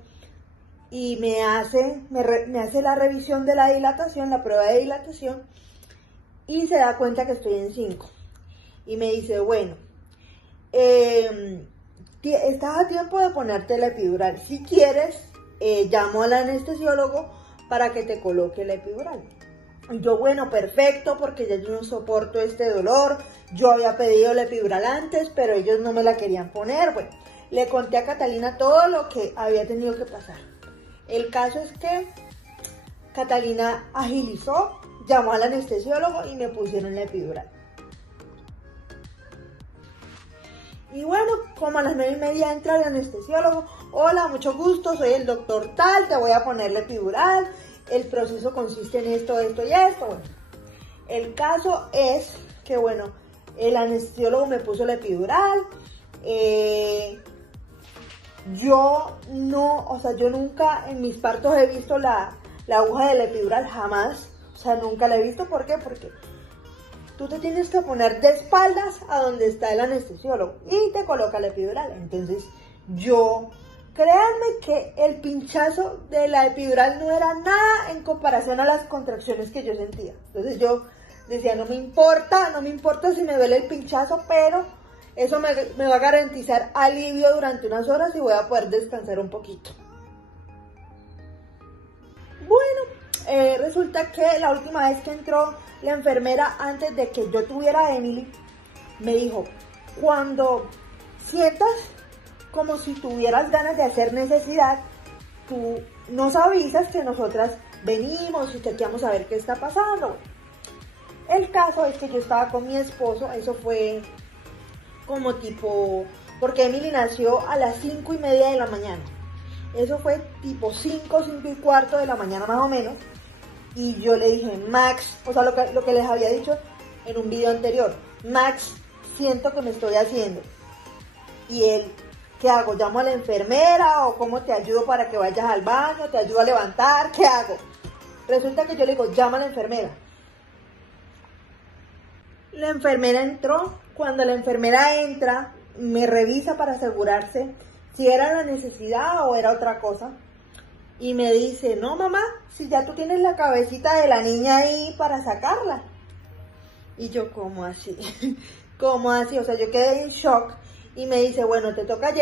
Y me hace la revisión de la dilatación, la prueba de dilatación. Y se da cuenta que estoy en 5. Y me dice, bueno, estás a tiempo de ponerte la epidural. Si quieres, llamo al anestesiólogo para que te coloque la epidural. Yo, bueno, perfecto, porque ya yo no soporto este dolor. Yo había pedido la epidural antes, pero ellos no me la querían poner. Bueno, le conté a Catalina todo lo que había tenido que pasar. El caso es que Catalina agilizó, llamó al anestesiólogo y me pusieron la epidural. Y bueno, como a las 9:30 entra el anestesiólogo. Hola, mucho gusto, soy el doctor tal, te voy a poner la epidural. El proceso consiste en esto, esto y esto. Bueno, el caso es que, bueno, el anestesiólogo me puso la epidural. Yo nunca en mis partos he visto la aguja de la epidural, jamás. O sea, nunca la he visto. ¿Por qué? Porque tú te tienes que poner de espaldas a donde está el anestesiólogo y te coloca la epidural. Entonces, créanme que el pinchazo de la epidural no era nada en comparación a las contracciones que yo sentía. Entonces yo decía, no me importa si me duele el pinchazo, pero eso me va a garantizar alivio durante unas horas y voy a poder descansar un poquito. Bueno, resulta que la última vez que entró la enfermera, antes de que yo tuviera a Emily, me dijo, cuando sientas como si tuvieras ganas de hacer necesidad, tú nos avisas que nosotras venimos y chequeamos a ver qué está pasando. El caso es que yo estaba con mi esposo, eso fue como tipo, porque Emily nació a las 5:30 de la mañana. Eso fue tipo 5:15 de la mañana más o menos. Y yo le dije, Max, o sea, lo que les había dicho en un video anterior, Max, siento que me estoy haciendo. Y él, ¿qué hago? ¿Llamo a la enfermera o cómo te ayudo para que vayas al baño? ¿Te ayudo a levantar? ¿Qué hago? Resulta que yo le digo, llama a la enfermera. La enfermera entró. Cuando la enfermera entra, me revisa para asegurarse si era la necesidad o era otra cosa. Y me dice, no mamá, si ya tú tienes la cabecita de la niña ahí para sacarla. Y yo, ¿cómo así? ¿Cómo así? O sea, yo quedé en shock. Y me dice, bueno, te toca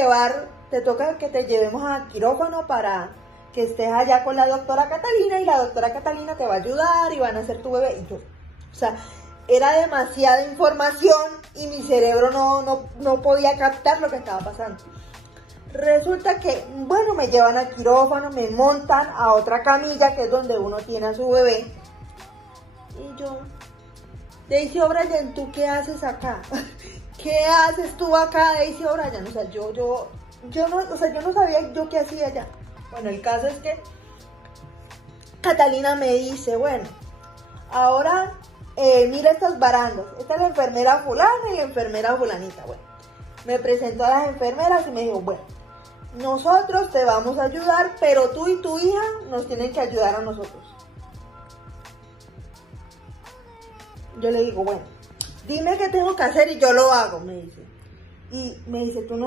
que te llevemos a quirófano para que estés allá con la doctora Catalina y la doctora Catalina te va a ayudar y van a hacer tu bebé. Y yo, o sea, era demasiada información y mi cerebro no podía captar lo que estaba pasando. Resulta que, bueno, me llevan al quirófano, me montan a otra camilla que es donde uno tiene a su bebé. Y yo, Daisy O'Brien, ¿tú qué haces acá? ¿Qué haces tú acá, Daisy O'Brien? O sea, yo no sabía yo qué hacía allá. Bueno, el caso es que Catalina me dice, bueno, ahora mira estos barandos. Esta es la enfermera fulana y la enfermera fulanita. Bueno, me presentó a las enfermeras y me dijo, bueno, nosotros te vamos a ayudar, pero tú y tu hija nos tienen que ayudar a nosotros. Yo le digo, bueno, dime qué tengo que hacer y yo lo hago, me dice. Y me dice, ¿tú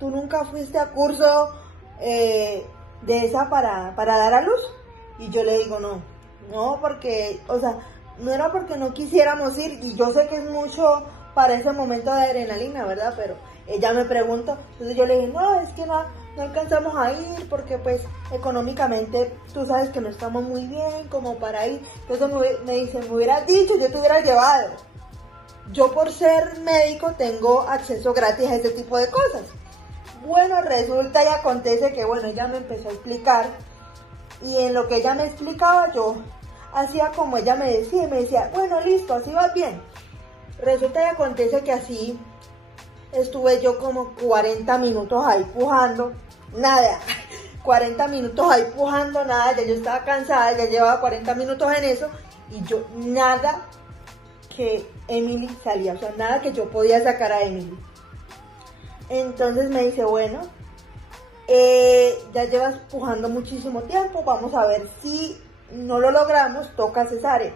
nunca fuiste a curso de esa para dar a luz? Y yo le digo, no, porque, o sea, no era porque no quisiéramos ir, y yo sé que es mucho para ese momento de adrenalina, ¿verdad? Pero ella me preguntó, entonces yo le dije, no, es que no no alcanzamos a ir porque pues económicamente tú sabes que no estamos muy bien como para ir. Entonces me dice, me hubieras dicho, yo te hubiera llevado. Yo por ser médico tengo acceso gratis a este tipo de cosas. Bueno, resulta y acontece que bueno, ella me empezó a explicar y en lo que ella me explicaba yo hacía como ella me decía y me decía, bueno, listo, así vas bien. Resulta y acontece que así estuve yo como 40 minutos ahí pujando, nada, 40 minutos ahí pujando, nada, ya yo estaba cansada, ya llevaba 40 minutos en eso y yo nada que Emily salía, o sea, nada que yo podía sacar a Emily. Entonces me dice, bueno, ya llevas pujando muchísimo tiempo, vamos a ver si no lo logramos, toca cesárea.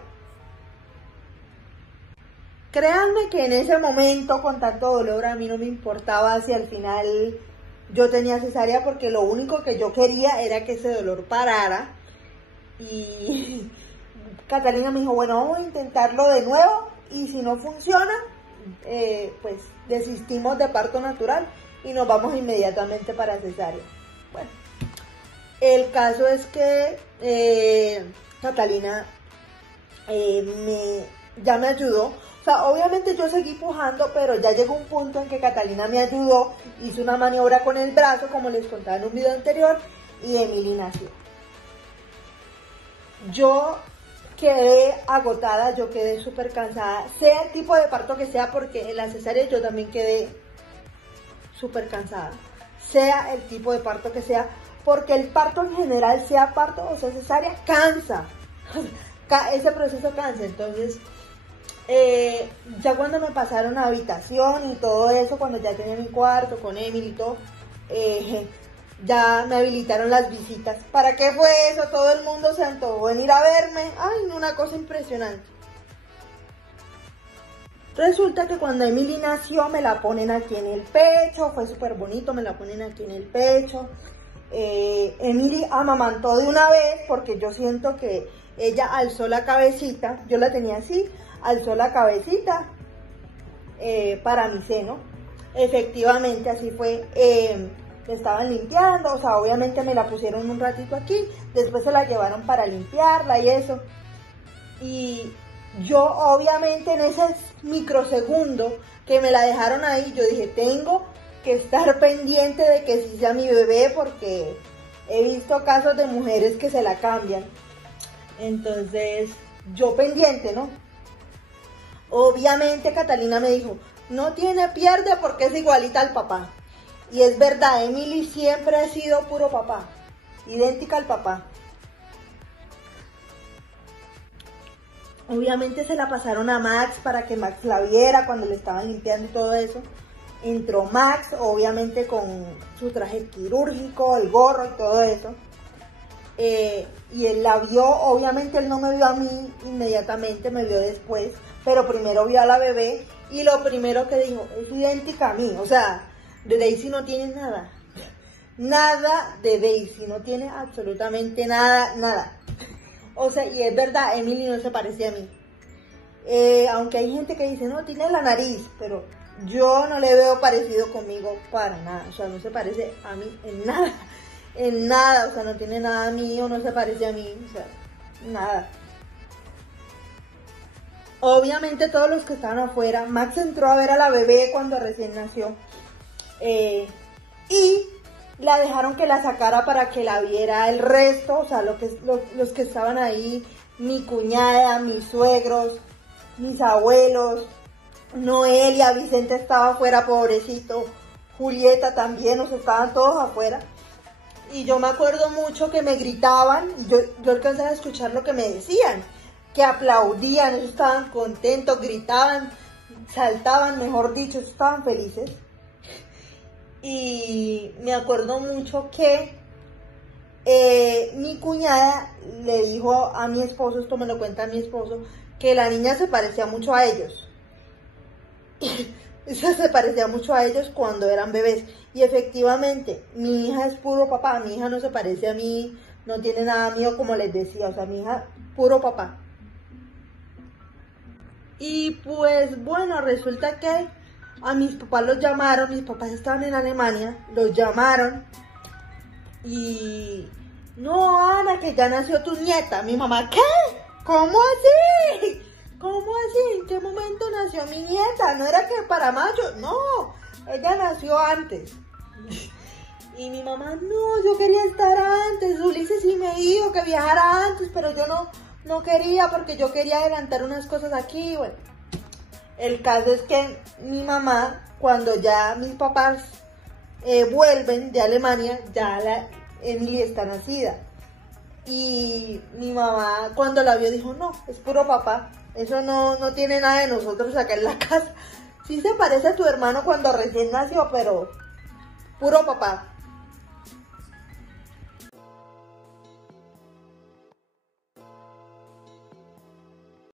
Créanme que en ese momento, con tanto dolor, a mí no me importaba si al final yo tenía cesárea, porque lo único que yo quería era que ese dolor parara. Y Catalina me dijo, bueno, vamos a intentarlo de nuevo, y si no funciona, pues desistimos de parto natural y nos vamos inmediatamente para cesárea. Bueno, el caso es que Catalina ya me ayudó. O sea, obviamente yo seguí pujando, pero ya llegó un punto en que Catalina me ayudó, hizo una maniobra con el brazo, como les contaba en un video anterior, y Emily nació. Yo quedé agotada, yo quedé súper cansada, sea el tipo de parto que sea, porque en la cesárea yo también quedé súper cansada, sea el tipo de parto que sea, porque el parto en general, sea parto o sea cesárea, cansa, ese proceso cansa. Entonces ya cuando me pasaron a habitación y todo eso, cuando ya tenía mi cuarto con Emily y todo, ya me habilitaron las visitas. ¿Para qué fue eso? Todo el mundo se antojó venir a verme. Ay, una cosa impresionante. Resulta que cuando Emily nació me la ponen aquí en el pecho, fue súper bonito, me la ponen aquí en el pecho. Emily amamantó de una vez porque yo siento que ella alzó la cabecita, yo la tenía así, alzó la cabecita para mi seno. Efectivamente así fue. Me estaban limpiando, o sea, obviamente me la pusieron un ratito aquí, después se la llevaron para limpiarla y eso. Y yo obviamente en ese microsegundo que me la dejaron ahí, yo dije, tengo que estar pendiente de que sí sea mi bebé, porque he visto casos de mujeres que se la cambian. Entonces, yo pendiente, ¿no? Obviamente Catalina me dijo, no tiene pierde porque es igualita al papá. Y es verdad, Emily siempre ha sido puro papá, idéntica al papá. Obviamente se la pasaron a Max para que Max la viera cuando le estaban limpiando y todo eso. Entró Max, obviamente con su traje quirúrgico, el gorro y todo eso. Y él la vio, obviamente él no me vio a mí inmediatamente, me vio después, pero primero vio a la bebé y lo primero que dijo, es idéntica a mí, o sea, de Daisy no tiene nada, nada de Daisy, no tiene absolutamente nada, nada. O sea, y es verdad, Emily no se parece a mí. Aunque hay gente que dice, no, tiene la nariz, pero yo no le veo parecido conmigo para nada. O sea, no se parece a mí en nada, o sea, no tiene nada mío, no se parece a mí, o sea, nada. Obviamente todos los que estaban afuera, Max entró a ver a la bebé cuando recién nació. Y la dejaron que la sacara para que la viera el resto, o sea, los que estaban ahí, mi cuñada, mis suegros, mis abuelos, Noelia, Vicente estaba afuera, pobrecito, Julieta también, o sea, estaban todos afuera. Y yo me acuerdo mucho que me gritaban, y yo alcanzaba a escuchar lo que me decían, que aplaudían, ellos estaban contentos, gritaban, saltaban, mejor dicho, estaban felices. Y me acuerdo mucho que mi cuñada le dijo a mi esposo, esto me lo cuenta mi esposo, que la niña se parecía mucho a ellos. Se parecía mucho a ellos cuando eran bebés. Y efectivamente, mi hija es puro papá, mi hija no se parece a mí, no tiene nada mío como les decía, o sea, mi hija, puro papá. Y pues bueno, resulta que a mis papás los llamaron, mis papás estaban en Alemania, los llamaron Y no, Ana, que ya nació tu nieta. Mi mamá, ¿qué? ¿Cómo así? ¿Cómo así? ¿En qué momento nació mi nieta? ¿No era que para mayo? No, ella nació antes. Y mi mamá, no, yo quería estar antes. Ulises sí me dijo que viajara antes, pero yo no quería porque yo quería adelantar unas cosas aquí. Bueno, el caso es que mi mamá, cuando ya mis papás vuelven de Alemania, ya la Emily está nacida. Y mi mamá cuando la vio dijo, no, es puro papá, eso no tiene nada de nosotros acá en la casa. Sí se parece a tu hermano cuando recién nació, pero puro papá.